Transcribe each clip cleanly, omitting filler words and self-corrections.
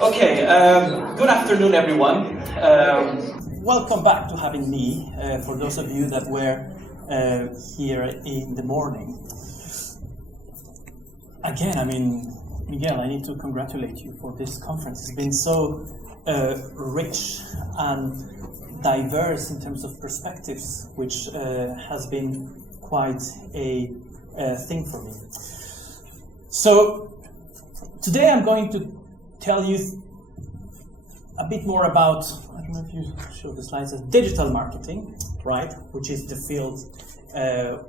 Okay, good afternoon, everyone. Welcome back to having me, for those of you that were here in the morning. Again, Miguel, I need to congratulate you for this conference. It's been so rich and diverse in terms of perspectives, which has been quite a thing for me. So today I'm going to tell you a bit more about, I don't know if you show the slides, digital marketing, right? Which is the field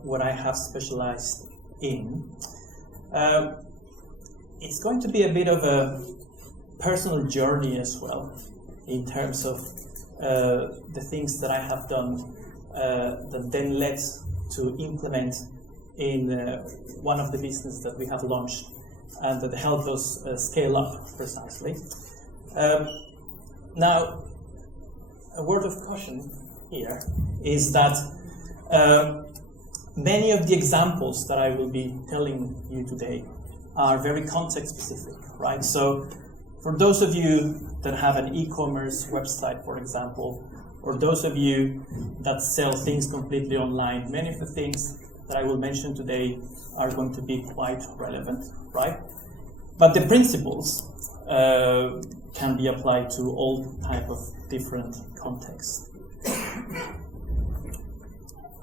what I have specialized in. It's going to be a bit of a personal journey as well, in terms of the things that I have done that then led to implement in one of the businesses that we have launched and that helped us scale up precisely. Now, a word of caution here is that many of the examples that I will be telling you today are very context specific, right? So for those of you that have an e-commerce website, for example, or those of you that sell things completely online, many of the things that I will mention today are going to be quite relevant, right? But the principles can be applied to all type of different contexts.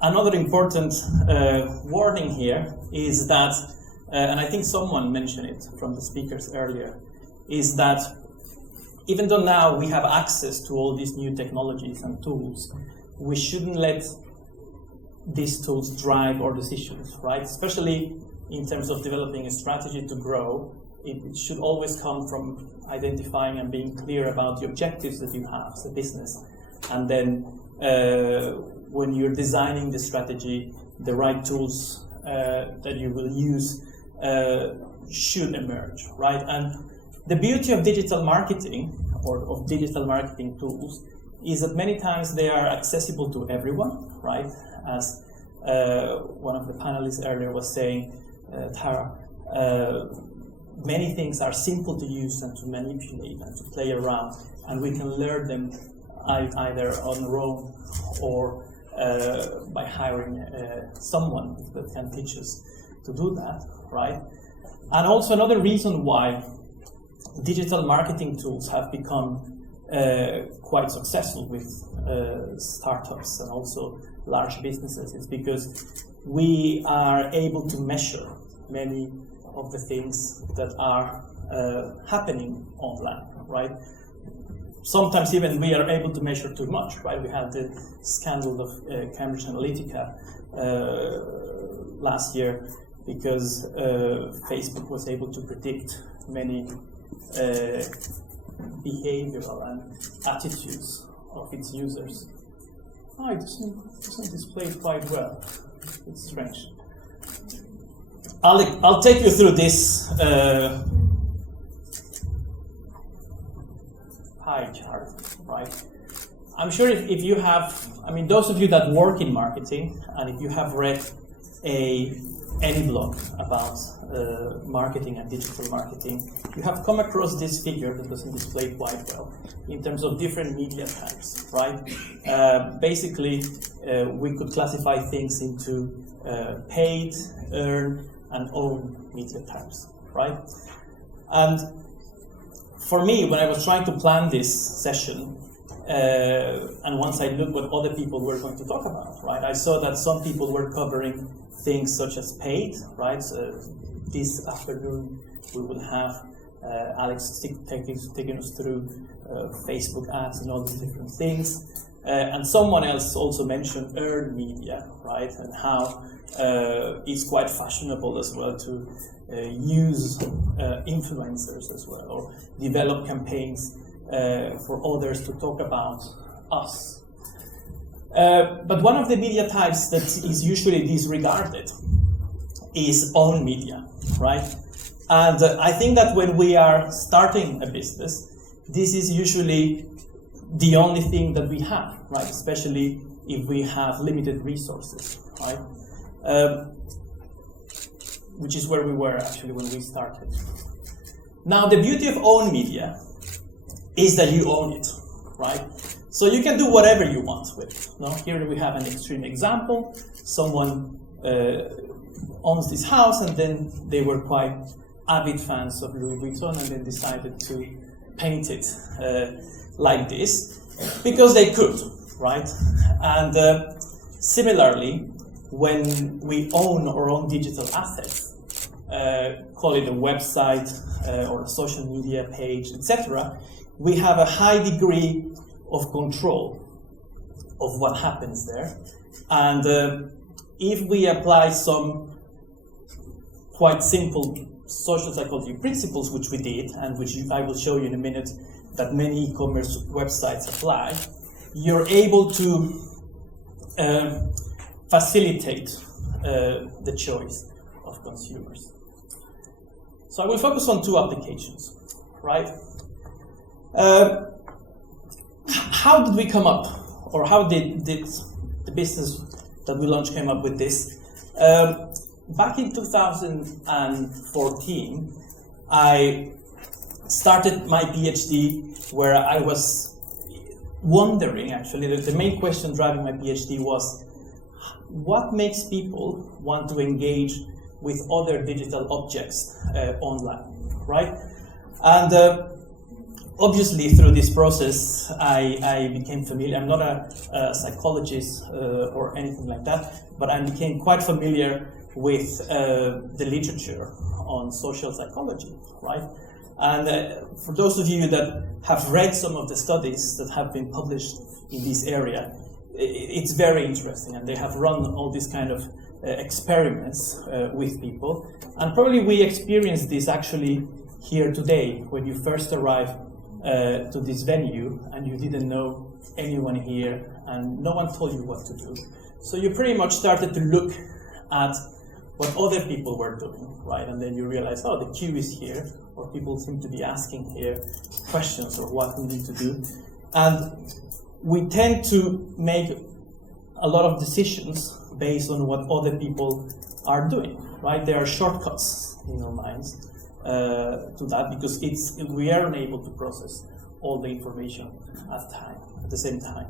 Another important warning here is that, and I think someone mentioned it from the speakers earlier, is that even though now we have access to all these new technologies and tools, we shouldn't let these tools drive our decisions, right? Especially in terms of developing a strategy to grow, it should always come from identifying and being clear about the objectives that you have as a business. And then when you're designing the strategy, the right tools that you will use should emerge, right? And the beauty of digital marketing, or of digital marketing tools, is that many times they are accessible to everyone, right? As one of the panelists earlier was saying, Tara, many things are simple to use and to manipulate and to play around, and we can learn them either on our own or by hiring someone that can teach us to do that, right? And also another reason why digital marketing tools have become quite successful with startups and also large businesses is because we are able to measure many of the things that are happening online, right? Sometimes even we are able to measure too much, right? We had the scandal of Cambridge Analytica last year because Facebook was able to predict many behavioral and attitudes of its users. Oh, it doesn't display it quite well. It's strange. I'll take you through this pie chart, right? I'm sure if you have, those of you that work in marketing, and if you have read any blog about marketing and digital marketing, you have come across this figure that doesn't display quite well in terms of different media types, right? Basically, we could classify things into paid, earned, and own media types, right? And for me, when I was trying to plan this session, and once I looked what other people were going to talk about, right, I saw that some people were covering things such as paid, right? So this afternoon we will have Alex taking us through Facebook ads and all these different things. And someone else also mentioned earned media, right? And how it's quite fashionable as well to use influencers as well, or develop campaigns for others to talk about us. But one of the media types that is usually disregarded is own media, right? And I think that when we are starting a business, this is usually the only thing that we have, right? Especially if we have limited resources, right? Which is where we were actually when we started. Now, the beauty of own media is that you own it, right? So you can do whatever you want with it. No? Here we have an extreme example. Someone owns this house, and then they were quite avid fans of Louis Vuitton, and then decided to paint it like this because they could, right? And similarly, when we own our own digital assets, call it a website or a social media page, etc., we have a high degree of control of what happens there. And if we apply some quite simple social psychology principles, which we did, and which I will show you in a minute, that many e-commerce websites apply, you're able to facilitate the choice of consumers. So I will focus on two applications, right? How did we come up, or how did the business that we launched came up with this? Back in 2014, I started my PhD where I was wondering, actually, the main question driving my PhD was, what makes people want to engage with other digital objects online, right? And obviously, through this process, I became familiar. I'm not a psychologist or anything like that, but I became quite familiar with the literature on social psychology, right? And for those of you that have read some of the studies that have been published in this area, it's very interesting, and they have run all these kind of experiments with people. And probably we experienced this actually here today when you first arrived to this venue and you didn't know anyone here and no one told you what to do. So you pretty much started to look at what other people were doing, right? And then you realize, oh, the queue is here, or people seem to be asking here questions of what we need to do. And we tend to make a lot of decisions based on what other people are doing, right? There are shortcuts in our minds to that, because we aren't able to process all the information at the same time.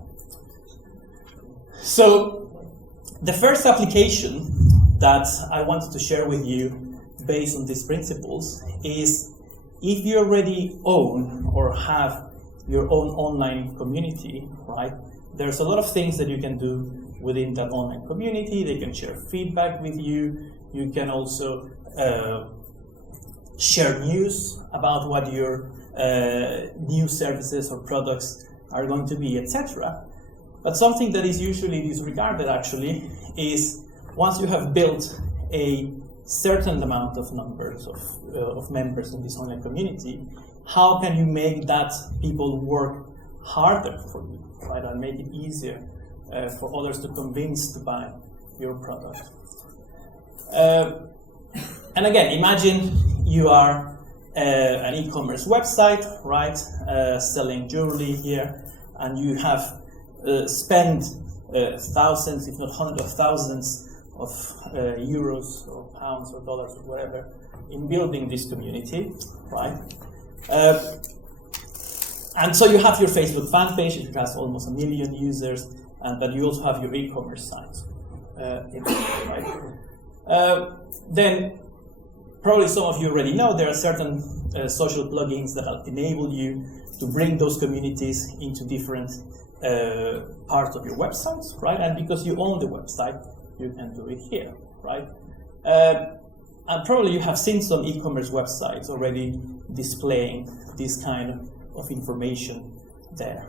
So the first application that I wanted to share with you based on these principles is, if you already own or have your own online community, right? There's a lot of things that you can do within that online community. They can share feedback with you. You can also share news about what your new services or products are going to be, etc. But something that is usually disregarded, actually, is once you have built a certain amount of numbers of members in this online community, how can you make that people work harder for you, right, and make it easier for others to convince to buy your product? And again, imagine you are an e-commerce website, right, selling jewelry here, and you have spent thousands, if not hundreds of thousands of euros or pounds or dollars or whatever in building this community, right? And so you have your Facebook fan page, it has almost 1 million users, but you also have your e-commerce site, right? Then probably some of you already know there are certain social plugins that enable you to bring those communities into different parts of your websites, right? And because you own the website, you can do it here, right? And probably you have seen some e-commerce websites already displaying this kind of information there.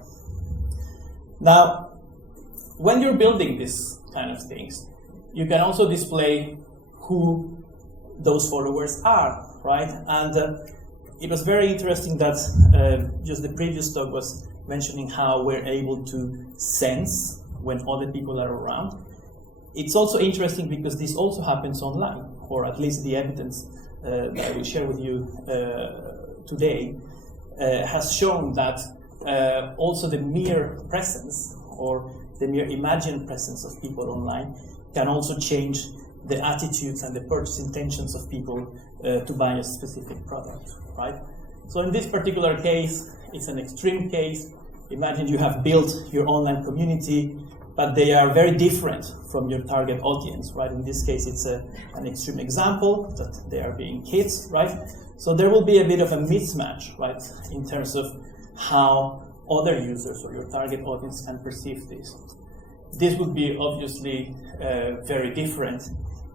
Now, when you're building this kind of things, you can also display who those followers are, right? And it was very interesting that just the previous talk was mentioning how we're able to sense when other people are around. It's also interesting because this also happens online, or at least the evidence that I will share with you today has shown that also the mere presence or the mere imagined presence of people online can also change the attitudes and the purchase intentions of people to buy a specific product, right? So in this particular case, it's an extreme case. Imagine you have built your online community, but they are very different from your target audience, right? In this case, it's an extreme example that they are being kids, right? So there will be a bit of a mismatch, right, in terms of how other users or your target audience can perceive this. This would be obviously very different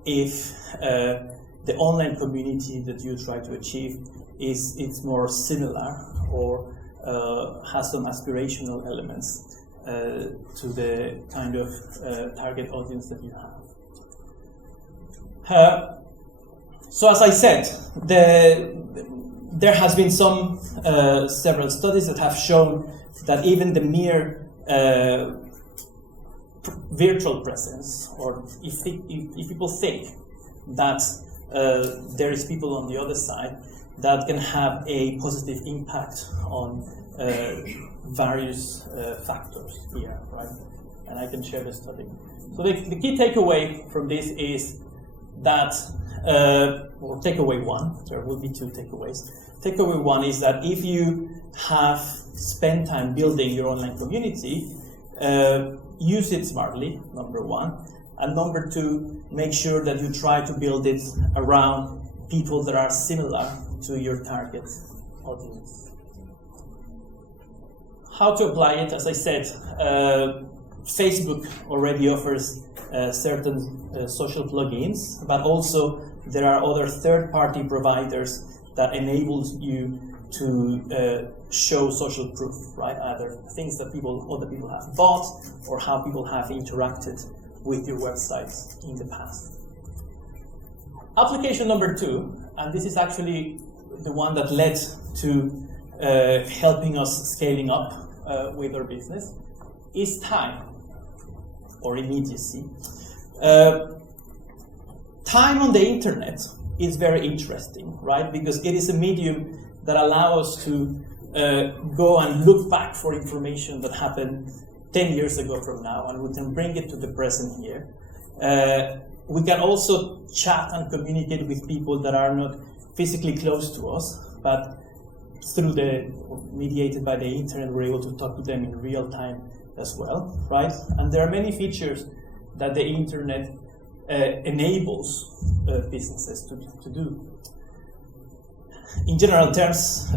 if the online community that you try to achieve is more similar or has some aspirational elements to the kind of target audience that you have. So as I said, there has been several studies that have shown that even the mere virtual presence, or if people think that there is people on the other side, that can have a positive impact on various factors here, right? And I can share the study. So the key takeaway from this is that, or takeaway one, there will be two takeaways. Takeaway one is that if you have spent time building your online community, use it smartly, number one. And number two, make sure that you try to build it around people that are similar to your target audience. How to apply it? As I said, Facebook already offers certain social plugins, but also there are other third-party providers that enables you to show social proof, right? Either things that other people have bought or how people have interacted with your websites in the past. Application number two, and this is actually the one that led to helping us scaling up with our business, is time or immediacy. Time on the internet is very interesting, right? Because it is a medium that allows us to go and look back for information that happened 10 years ago from now, and we can bring it to the present here. We can also chat and communicate with people that are not physically close to us, but mediated by the internet, we're able to talk to them in real time as well, right? And there are many features that the internet enables businesses to do. In general terms,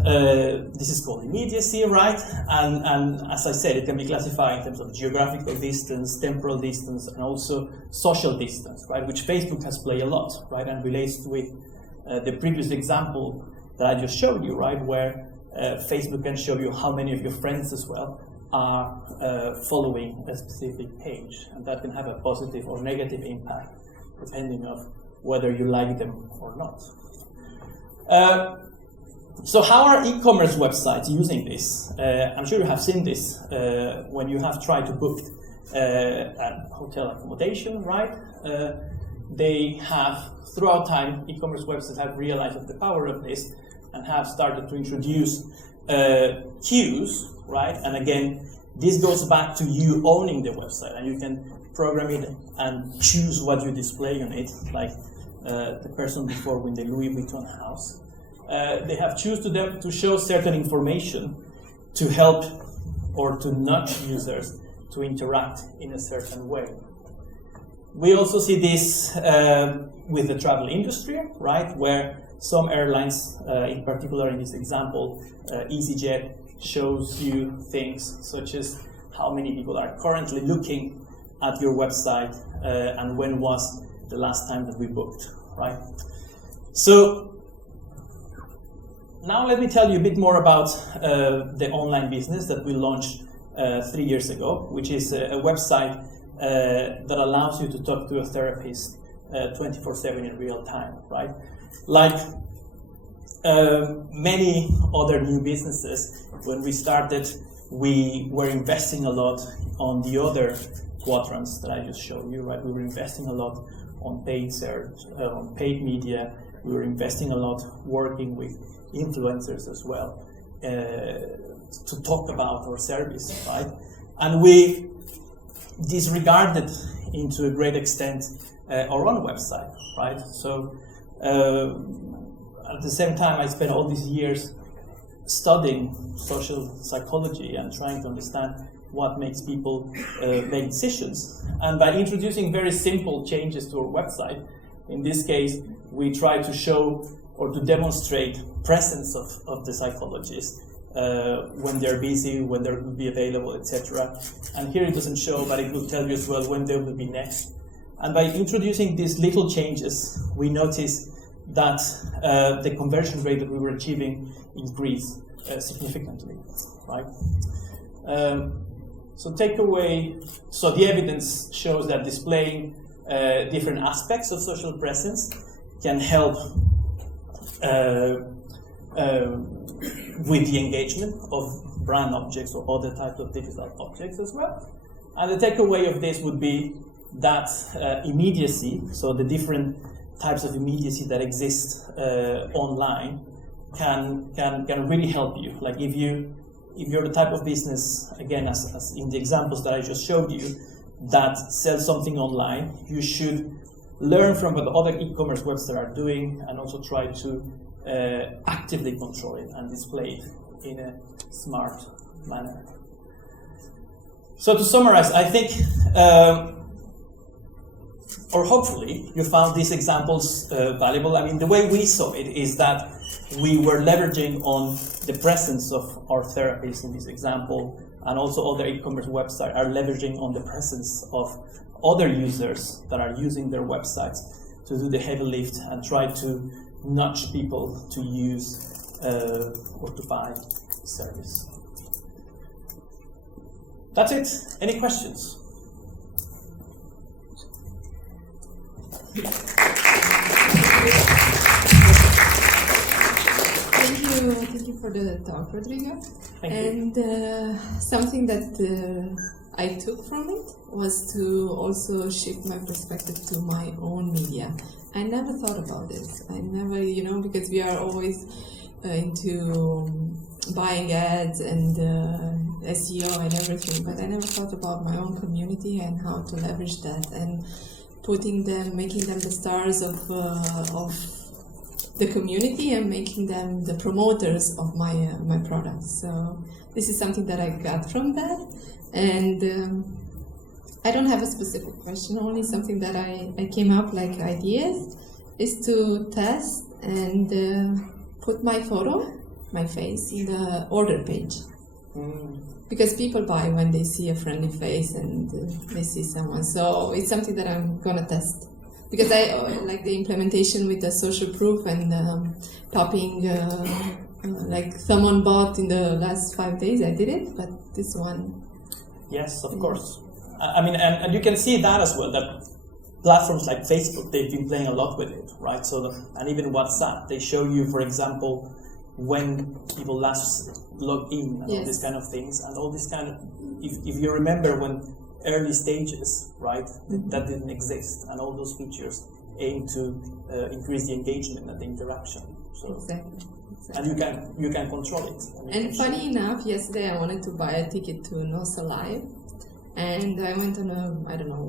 this is called immediacy, right? And as I said, it can be classified in terms of geographical distance, temporal distance, and also social distance, right? Which Facebook has played a lot, right? And relates with the previous example that I just showed you, right? Where Facebook can show you how many of your friends as well are following a specific page. And that can have a positive or negative impact, depending on whether you like them or not. So how are e-commerce websites using this? I'm sure you have seen this when you have tried to book a hotel accommodation, right? They have, throughout time, e-commerce websites have realized the power of this and have started to introduce queues, right? And again, this goes back to you owning the website, and you can program it and choose what you display on it, like the person before with the Louis Vuitton house. They have chosen to show certain information to help or to nudge users to interact in a certain way. We also see this with the travel industry, right? Where some airlines, in particular in this example, EasyJet, shows you things such as how many people are currently looking at your website and when was the last time that we booked, right? So now let me tell you a bit more about the online business that we launched 3 years ago, which is a website that allows you to talk to a therapist 24/7 in real time, right? Like many other new businesses, when we started, we were investing a lot on the other quadrants that I just showed you, right? We were investing a lot on paid search, on paid media. We were investing a lot working with influencers as well to talk about our service, right? And we disregarded, into a great extent, our own website, right? So at the same time, I spent all these years studying social psychology and trying to understand what makes people make decisions. And by introducing very simple changes to our website, in this case, we try to show or to demonstrate presence of the psychologist when they're busy, when they will be available, etc. And here it doesn't show, but it will tell you as well when they will be next. And by introducing these little changes, we notice that the conversion rate that we were achieving increased significantly, right? So the evidence shows that displaying different aspects of social presence can help with the engagement of brand objects or other types of digital objects as well. And the takeaway of this would be that immediacy, so the different types of immediacy that exist online, can really help you. Like if you're the type of business, again, as in the examples that I just showed you, that sells something online, you should learn from what other e-commerce websites are doing and also try to actively control it and display it in a smart manner. So to summarize, I think, or hopefully, you found these examples valuable. I mean, the way we saw it is that we were leveraging on the presence of our therapists in this example, and also other e-commerce websites are leveraging on the presence of other users that are using their websites to do the heavy lift and try to nudge people to use or to buy the service. That's it. Any questions? Thank you for the talk, Rodrigo. Thank you. And something that I took from it was to also shift my perspective to my own media. I never thought about this. I never, because we are always into buying ads and SEO and everything, but I never thought about my own community and how to leverage that and making them the stars of the community and making them the promoters of my products. So this is something that I got from that, and I don't have a specific question, only something that I came up like ideas is to test and put my photo, my face, in the order page. Because people buy when they see a friendly face and they see someone. So it's something that I'm gonna test. Because I like the implementation with the social proof and popping, like someone bought in the last 5 days, I did it, but this one. Yes, of course. I mean, and you can see that as well, that platforms like Facebook, they've been playing a lot with it, right? So, and even WhatsApp, they show you, for example, when people last log in and all these kind of things, and all this kind of, if you remember when early stages, right, that didn't exist, and all those features aim to increase the engagement and the interaction. So, exactly. And you can control it. And funny enough, yesterday I wanted to buy a ticket to NOSA Live, and I went on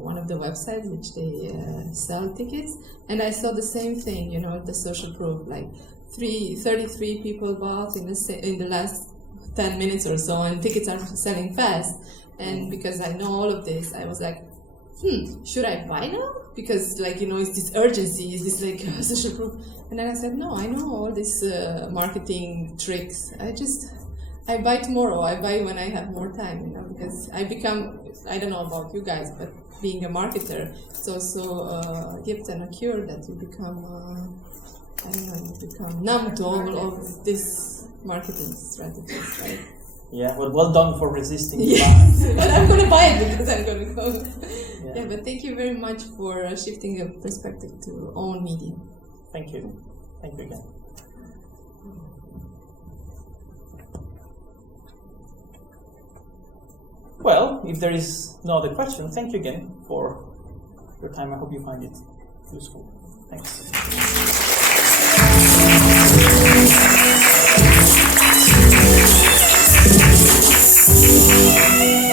one of the websites which they sell tickets, and I saw the same thing, the social proof, like 33 people bought in the last 10 minutes or so, and tickets are selling fast. And because I know all of this, I was like, should I buy now? Because it's this urgency, is this like social proof? And then I said, no, I know all these marketing tricks. I buy tomorrow. I buy when I have more time, because I don't know about you guys, but being a marketer, it's also a gift and a cure that you become, numb to all of these marketing strategies, right? Yeah, well done for resisting. Yes, but I'm going to buy it because I'm going to go. Yeah, but thank you very much for shifting a perspective to own media. Thank you. Thank you again. Well, if there is no other question, thank you again for your time. I hope you find it useful. Thanks.